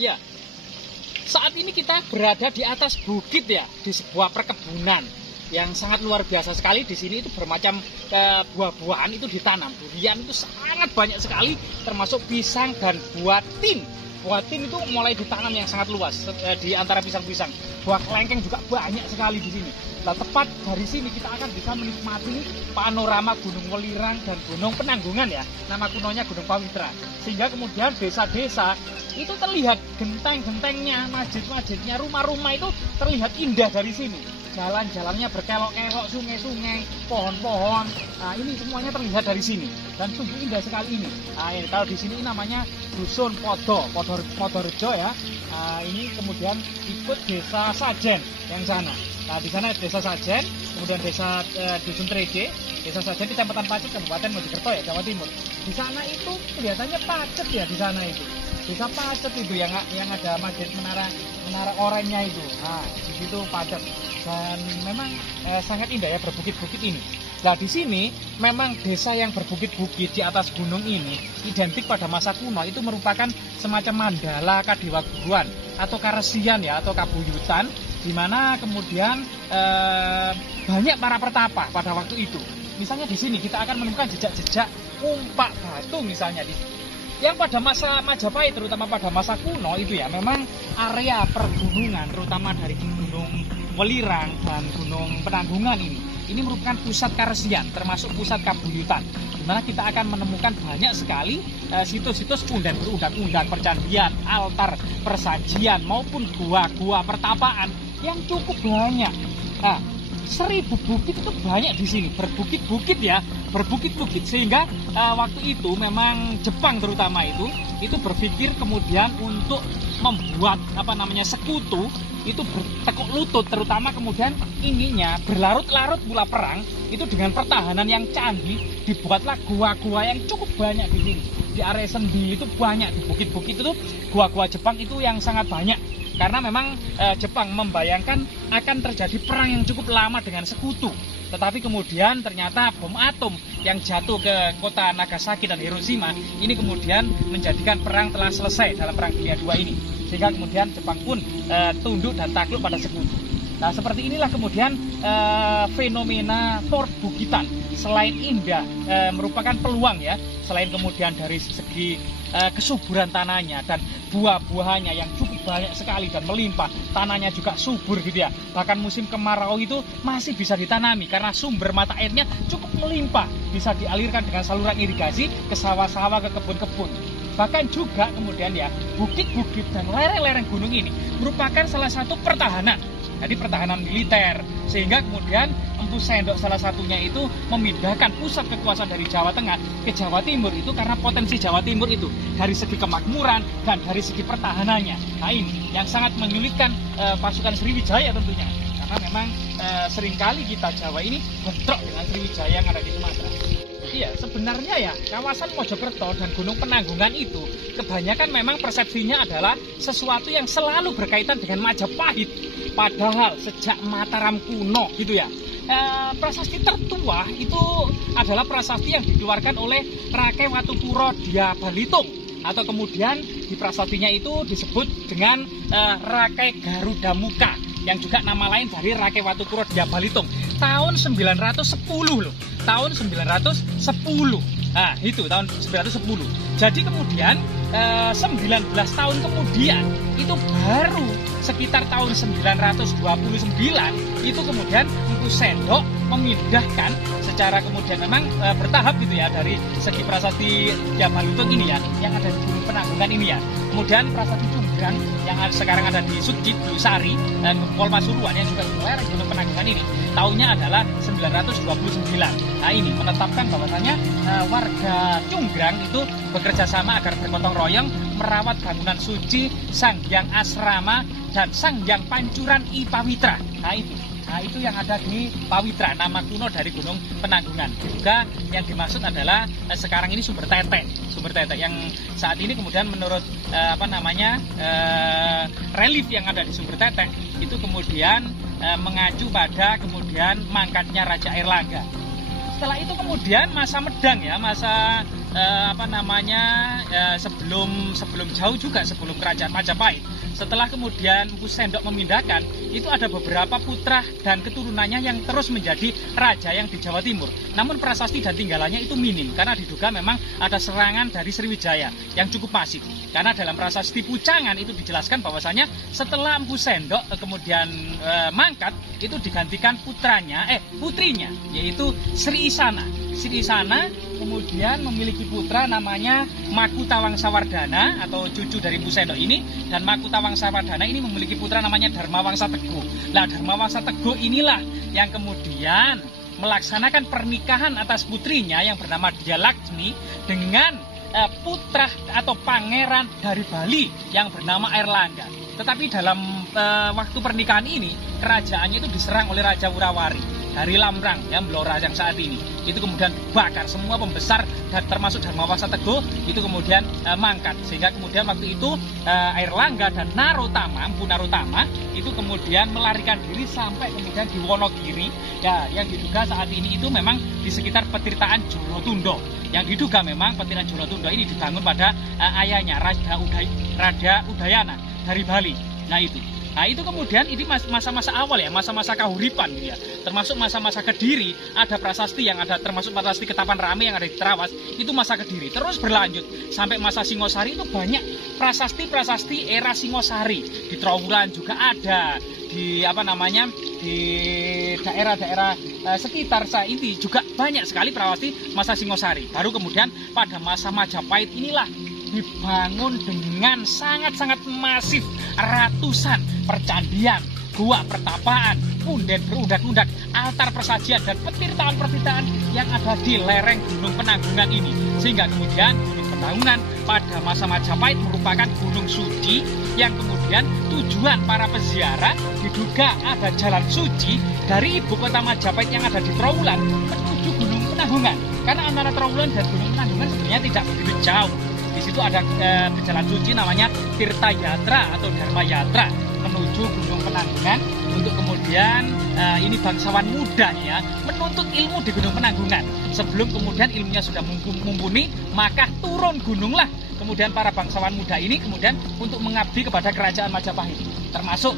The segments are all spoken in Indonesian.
Ya, saat ini kita berada di atas bukit ya, di sebuah perkebunan yang sangat luar biasa sekali. Di sini itu bermacam buah-buahan itu ditanam. Durian itu sangat banyak sekali, termasuk pisang dan buah tin. Buah tin itu mulai ditanam yang sangat luas di antara pisang-pisang. Buah kelengkeng juga banyak sekali di sini. Nah, tepat dari sini kita akan bisa menikmati panorama Gunung Welirang dan Gunung Penanggungan ya. Nama kunonya Gunung Pawitra. Sehingga kemudian desa-desa itu terlihat genteng-gentengnya, masjid-masjidnya, rumah-rumah itu terlihat indah dari sini. Jalan-jalannya berkelok-kelok, sungai-sungai, pohon-pohon. Nah, ini semuanya terlihat dari sini dan sungguh indah sekali ini. Nah, ini kalau di sini namanya Dusun Podorejo ya. Nah, ini kemudian ikut Desa Sajen yang sana. Nah, di sana Desa Sajen, kemudian Desa Dusun Trege, Desa Sajen Kecamatan Pacet, Kabupaten Mojokerto ya, Jawa Timur. Di sana itu kelihatannya pacet ya di sana itu. Desa Pacet itu yang ada masjid menara oranye itu. Nah, di situ Pacet. Dan memang sangat indah ya berbukit-bukit ini. Nah, di sini memang desa yang berbukit-bukit di atas gunung ini identik pada masa kuno itu merupakan semacam mandala kadewa guruan atau karesian ya, atau kabuyutan, di mana kemudian banyak para pertapa pada waktu itu. Misalnya di sini kita akan menemukan jejak-jejak umpak batu misalnya di yang pada masa Majapahit, terutama pada masa kuno itu ya, memang area pergunungan terutama dari Gunung Welirang dan Gunung Penanggungan ini merupakan pusat karesian, termasuk pusat kabuyutan, di mana kita akan menemukan banyak sekali situs-situs undang-undang, percandian, altar, persajian maupun gua-gua pertapaan yang cukup banyak. Nah, 1000 bukit itu banyak di sini, berbukit-bukit ya, berbukit-bukit, sehingga waktu itu memang Jepang terutama itu berpikir kemudian untuk membuat sekutu itu bertekuk lutut, terutama kemudian inginnya berlarut-larut pula perang itu dengan pertahanan yang canggih. Dibuatlah gua-gua yang cukup banyak di sini, di area Sendi itu banyak, di bukit-bukit itu gua-gua Jepang itu yang sangat banyak. Karena memang Jepang membayangkan akan terjadi perang yang cukup lama dengan sekutu. Tetapi kemudian ternyata bom atom yang jatuh ke kota Nagasaki dan Hiroshima ini kemudian menjadikan perang telah selesai dalam Perang Dunia II ini. Sehingga kemudian Jepang pun tunduk dan takluk pada sekutu. Nah, seperti inilah kemudian fenomena perbukitan. Selain indah, merupakan peluang ya, selain kemudian dari segi kesuburan tanahnya dan buah-buahannya yang cukup banyak sekali dan melimpah, tanahnya juga subur gitu ya. Bahkan musim kemarau itu masih bisa ditanami karena sumber mata airnya cukup melimpah, bisa dialirkan dengan saluran irigasi ke sawah-sawah, ke kebun-kebun. Bahkan juga kemudian ya, bukit-bukit dan lereng-lereng gunung ini merupakan salah satu pertahanan. Jadi pertahanan militer, sehingga kemudian Empu Sendok salah satunya itu memindahkan pusat kekuasaan dari Jawa Tengah ke Jawa Timur itu karena potensi Jawa Timur itu dari segi kemakmuran dan dari segi pertahanannya. Nah, ini yang sangat menyulitkan pasukan Sriwijaya tentunya, karena memang seringkali kita Jawa ini bentrok dengan Sriwijaya yang ada di Sumatera. Iya, sebenarnya ya kawasan Mojokerto dan Gunung Penanggungan itu kebanyakan memang persepsinya adalah sesuatu yang selalu berkaitan dengan Majapahit. Padahal sejak Mataram kuno gitu ya, prasasti tertua itu adalah prasasti yang dikeluarkan oleh Rake Watukuro Dia Balitung, atau kemudian di prasastinya itu disebut dengan Rake Garuda Muka, yang juga nama lain dari Rake Watukuro Dia Balitung. Tahun 910 loh, tahun 910. Nah, itu tahun 910. Jadi kemudian 19 tahun kemudian itu baru sekitar tahun 929 itu kemudian Empu Sendok memindahkan secara kemudian memang bertahap gitu ya, dari segi prasasti Dia Balitung ini ya yang ada di Gunung Penanggungan ini ya. Kemudian prasasti Cunggrang yang sekarang ada di Sukjit, Sari, Gempol Pasuruan yang juga di lereng Gunung Penanggungan ini tahunnya adalah 929. Nah, ini menetapkan bahwasanya warga Cunggrang itu bekerja sama agar bergotong royong merawat bangunan suci Sang Hyang Asrama dan Sang Hyang Pancuran I Pawitra. Nah, itu yang ada di Pawitra, nama kuno dari Gunung Penanggungan. Juga yang dimaksud adalah sekarang ini Sumber Tetek yang saat ini kemudian menurut relief yang ada di Sumber Tetek itu kemudian mengacu pada kemudian mangkatnya Raja Airlangga. Setelah itu kemudian masa Medang ya, masa sebelum jauh juga, sebelum kerajaan Majapahit, setelah kemudian Empu Sendok memindahkan, itu ada beberapa putra dan keturunannya yang terus menjadi raja yang di Jawa Timur. Namun prasasti dan tinggalannya itu minim, karena diduga memang ada serangan dari Sriwijaya yang cukup masif. Karena dalam prasasti Pucangan itu dijelaskan bahwasanya setelah Empu Sendok kemudian mangkat, itu digantikan putrinya, yaitu Sri Isana. Sri Isana kemudian memiliki putra namanya Makutawangsawardhana atau cucu dari Empu Sendok ini, dan Makutawangsawardhana ini memiliki putra namanya Dharmawangsa Teguh. Nah, Dharmawangsa Teguh inilah yang kemudian melaksanakan pernikahan atas putrinya yang bernama Dyah Laksmi dengan putra atau pangeran dari Bali yang bernama Airlangga. Tetapi dalam waktu pernikahan ini, kerajaannya itu diserang oleh Raja Wurawari dari Lamrang, yang Blora yang saat ini. Itu kemudian dibakar semua pembesar, dan termasuk Dharmawangsa Teguh itu kemudian mangkat. Sehingga kemudian waktu itu Airlangga dan Narotama, Empu Narotama itu kemudian melarikan diri sampai kemudian di Wonogiri, ya, yang diduga saat ini itu memang di sekitar Petirtaan Jolotundo. Yang diduga memang Petirtaan Jolotundo ini dibangun pada ayahnya Raja Udayana dari Bali. Nah itu kemudian ini masa-masa awal ya, masa-masa kahuripan gitu ya. Termasuk masa-masa Kediri, ada prasasti yang ada, termasuk prasasti Ketapang Rame yang ada di Trawas, itu masa Kediri. Terus berlanjut sampai masa Singosari, itu banyak prasasti-prasasti era Singosari. Di Trowulan juga ada, di di daerah-daerah sekitar saya ini juga banyak sekali prasasti masa Singosari. Baru kemudian pada masa Majapahit inilah dibangun dengan sangat-sangat masif ratusan percandian, gua pertapaan, punden berundak-undak, altar persajian, dan petirtaan-petirtaan yang ada di lereng Gunung Penanggungan ini. Sehingga kemudian Gunung Penanggungan pada masa Majapahit merupakan gunung suci yang kemudian tujuan para peziarah diduga ada jalan suci dari ibu kota Majapahit yang ada di Trowulan menuju Gunung Penanggungan. Karena antara Trowulan dan Gunung Penanggungan sebenarnya tidak begitu jauh. Di situ ada jalan suci namanya Tirta Yatra atau Dharma Yatra menuju Gunung Penanggungan untuk kemudian ini bangsawan muda ya menuntut ilmu di Gunung Penanggungan. Sebelum kemudian ilmunya sudah mumpuni, maka turun gununglah kemudian para bangsawan muda ini kemudian untuk mengabdi kepada kerajaan Majapahit. Termasuk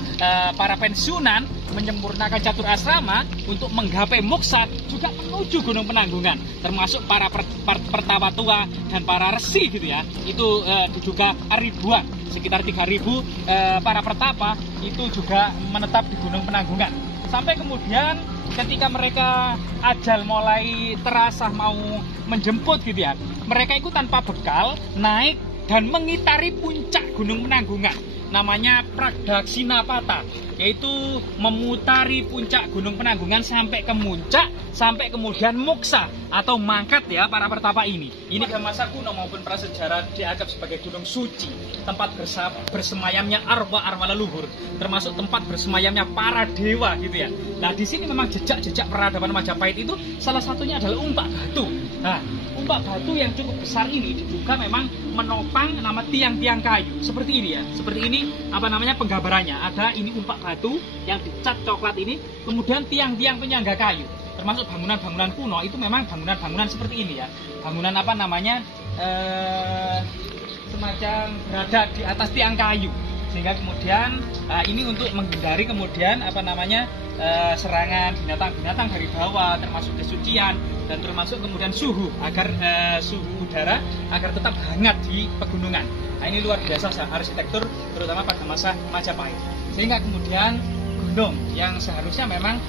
para pensiunan menyempurnakan catur asrama untuk menggapai moksa juga menuju Gunung Penanggungan. Termasuk para pertawa tua dan para resi gitu ya. Itu diduga ribuan, sekitar 3.000 para pertapa itu juga menetap di Gunung Penanggungan. Sampai kemudian ketika mereka ajal mulai terasa mau menjemput gitu ya, mereka itu tanpa bekal naik dan mengitari puncak Gunung Penanggungan. Namanya Pradakshinapata, yaitu memutari puncak Gunung Penanggungan sampai ke muncak, sampai kemudian moksa atau mangkat ya para pertapa ini. Ini pada masa kuno maupun prasejarah dianggap sebagai gunung suci, tempat bersemayamnya arwah-arwah leluhur, termasuk tempat bersemayamnya para dewa gitu ya. Nah di sini memang jejak-jejak peradaban Majapahit itu salah satunya adalah umpak batu. Nah umpak batu yang cukup besar ini diduga memang menopang nama tiang-tiang kayu seperti ini ya. Seperti ini penggambarannya. Ada ini umpak batu yang dicat coklat ini, kemudian tiang-tiang penyangga kayu. Termasuk bangunan-bangunan kuno itu memang bangunan-bangunan seperti ini ya. Bangunan semacam berada di atas tiang kayu. Sehingga kemudian ini untuk menghindari kemudian serangan binatang-binatang dari bawah, termasuk kesucian dan termasuk kemudian suhu agar suhu udara agar tetap hangat di pegunungan. Nah, ini luar biasa arsitektur terutama pada masa Majapahit. Sehingga kemudian gunung yang seharusnya memang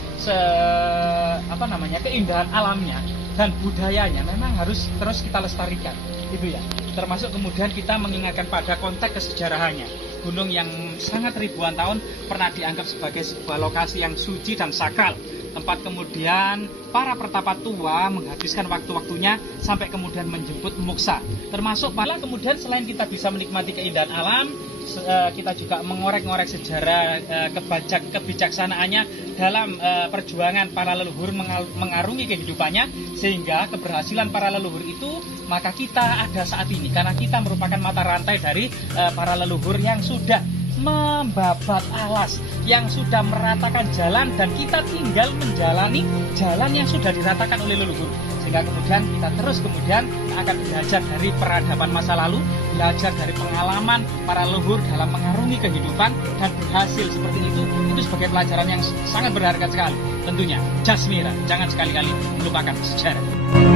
keindahan alamnya dan budayanya memang harus terus kita lestarikan gitu ya. Termasuk kemudian kita mengingatkan pada konteks kesejarahannya. Gunung yang sangat ribuan tahun pernah dianggap sebagai sebuah lokasi yang suci dan sakral, tempat kemudian para pertapa tua menghabiskan waktu-waktunya sampai kemudian menjemput moksa. Termasuk kemudian selain kita bisa menikmati keindahan alam, kita juga mengorek-ngorek sejarah kebijaksanaannya dalam perjuangan para leluhur mengarungi kehidupannya, sehingga keberhasilan para leluhur itu maka kita ada saat ini karena kita merupakan mata rantai dari para leluhur yang sudah membabat alas yang sudah meratakan jalan, dan kita tinggal menjalani jalan yang sudah diratakan oleh leluhur. Sehingga kemudian kita terus kemudian akan belajar dari peradaban masa lalu, belajar dari pengalaman para leluhur dalam mengarungi kehidupan dan berhasil seperti itu sebagai pelajaran yang sangat berharga sekali. Tentunya Jasmira, jangan sekali-kali melupakan sejarah.